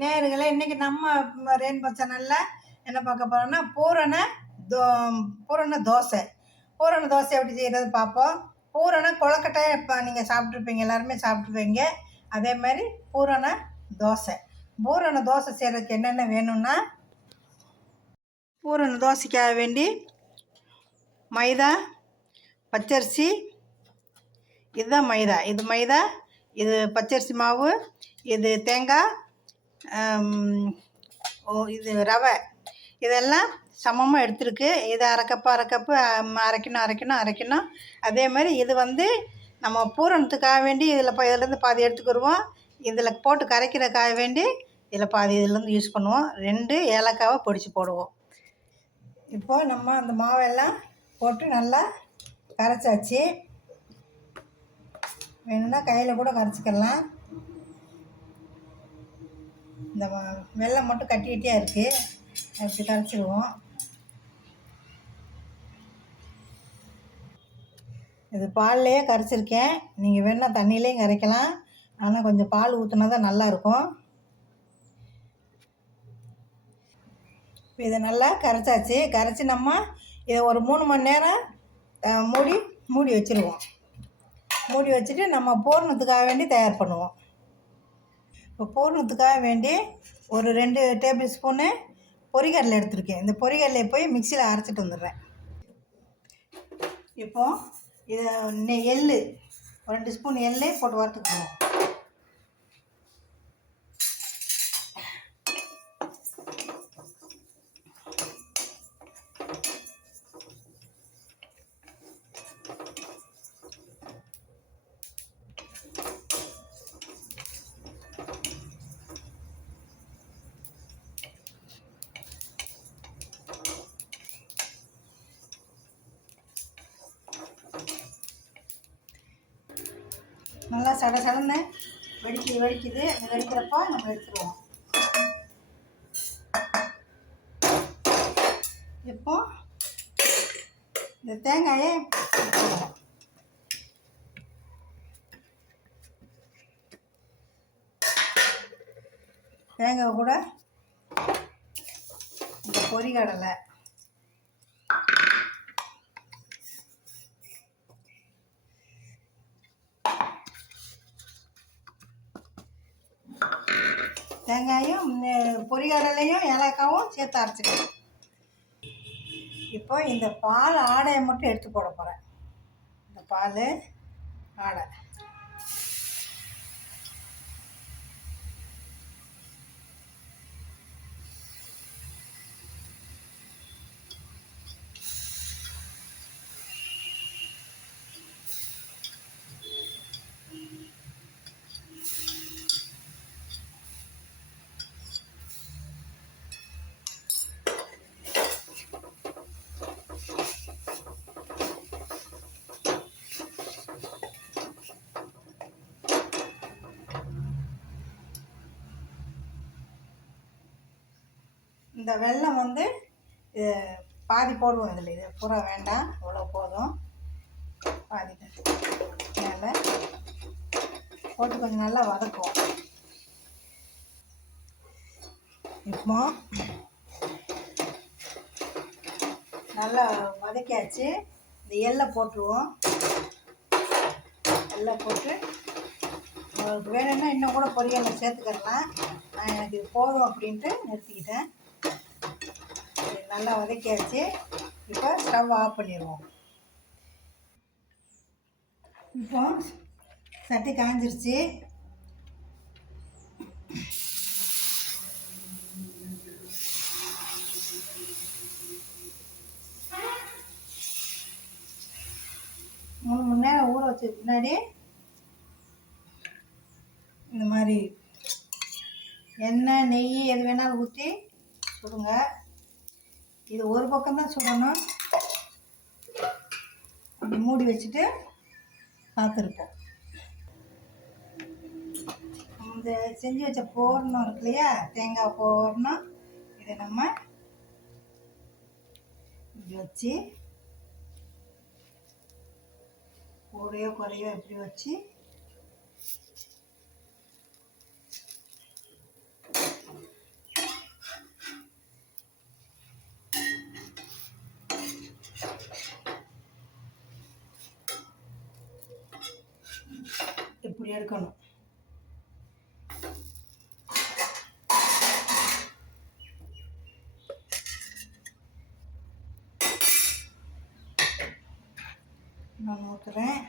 நேயர்களே இன்றைக்கி நம்ம ரெயின்போ சேனலில் என்ன பார்க்க போகிறோம்னா பூரண தோ பூரண தோசை. பூரண தோசை எப்படி செய்கிறது பார்ப்போம். பூரண கொழக்கட்டை இப்போ நீங்கள் சாப்பிட்ருப்பீங்க எல்லாருமே சாப்பிட்ருப்பீங்க அதே மாதிரி பூரண தோசை. பூரண தோசை செய்கிறதுக்கு என்னென்ன வேணும்னா பூரண தோசைக்காக வேண்டி மைதா பச்சரிசி இதுதான் மைதா. இது மைதா இது பச்சரிசி மாவு இது தேங்காய் இது ரவை. இதெல்லாம் சமமாக எடுத்துருக்கு. இது அரைக்கப்பு அரைக்கப்பு அரைக்கணும் அரைக்கணும் அரைக்கணும். அதே மாதிரி இது வந்து நம்ம பூரணத்துக்காக வேண்டி இதில் இப்போ இதுலேருந்து பாதி எடுத்துக்கிடுவோம் இதில் போட்டு கரைக்கிறதுக்காக வேண்டி இதில் பாதி இதுலேருந்து யூஸ் பண்ணுவோம். ரெண்டு ஏலக்காவை பொடிச்சு போடுவோம். இப்போ நம்ம அந்த மாவெல்லாம் போட்டு நல்லா கரைச்சாச்சு. வேணும்னா கையில் கூட கரைச்சிக்கலாம். இந்த வெள்ளம் மட்டும் கட்டிக்கிட்டே இருக்குது அப்படி கரைச்சிடுவோம் இது பால்லையே கரைச்சிருக்கேன். நீங்கள் வேணால் தண்ணியிலையும் கரைக்கலாம். ஆனால் கொஞ்சம் பால் ஊற்றினா தான் நல்லாயிருக்கும். இதை நல்லா கரைச்சாச்சு. கரைச்சி நம்ம இதை ஒரு மூணு மணி நேரம் மூடி மூடி வச்சுருவோம். மூடி வச்சுட்டு நம்ம பூரணத்துக்காக வேண்டி தயார் பண்ணுவோம். இப்போ போடுறதுக்காக வேண்டி ஒரு ரெண்டு டேபிள் ஸ்பூனு பொரிகடலை எடுத்திருக்கேன். இந்த பொரிகடலையை போய் மிக்சியில் அரைச்சிட்டு வந்துடுறேன். இப்போது இதை எள் எள்ளு ஒரு ரெண்டு ஸ்பூன் எள்ளே போட்டு வறுத்துக்குவோம் நல்லா சட சடன்னு வெடிக்க வெடிக்குது. அந்த வெடிக்கிறப்போ நம்ம எடுத்துருவோம். இப்போ இந்த தேங்காயை தேங்காய் கூட இந்த பொறிகடலை தேங்காயும் நெ- பொரிகடலையும் ஏலக்காவும் சேர்த்து அரைச்சிக்கலாம் இப்போ இந்த பால் ஆடையை மட்டும் எடுத்து போட போகிறேன் இந்த பால் ஆடை. இந்த வெள்ளம் வந்து பாதி போடுவோம் இதில். இது பூரா வேண்டாம். இவ்வளோ போதும். பாதி மேலே போட்டு கொஞ்சம் நல்லா வதக்குவோம். இப்போ நல்லா வதக்கியாச்சு. இந்த எள்ளை போட்டுருவோம். எள்ளை போட்டு உங்களுக்கு வேணும்னா இன்னும் கூட பொரியலை சேர்த்துக்கலாம். நான் எனக்கு இது போதும் அப்படின்ட்டு நிறுத்திக்கிட்டேன். நல்லா வதக்கியாச்சு. இப்போ ஸ்டவ் ஆஃப் பண்ணிடுவோம். இப்போ சட்டி காஞ்சிருச்சு. மூணு மணி நேரம் ஊற வச்சதுக்கு பின்னாடி இந்த மாதிரி எண்ணெய் நெய் எது வேணாலும் ஊற்றி சுடுங்க. இது ஒரு பக்கம் தான் சுடணும். அப்படி மூடி வச்சுட்டு பார்த்துருப்போம் இந்த செஞ்சு வச்ச போர்ணம் இருக்கு இல்லையா? தேங்காய் போர்ணம். இதை நம்ம இப்படி வச்சு கூடையோ குறையோ இப்படி வச்சு எடுக்கணும். நான் ஊற்றுறேன்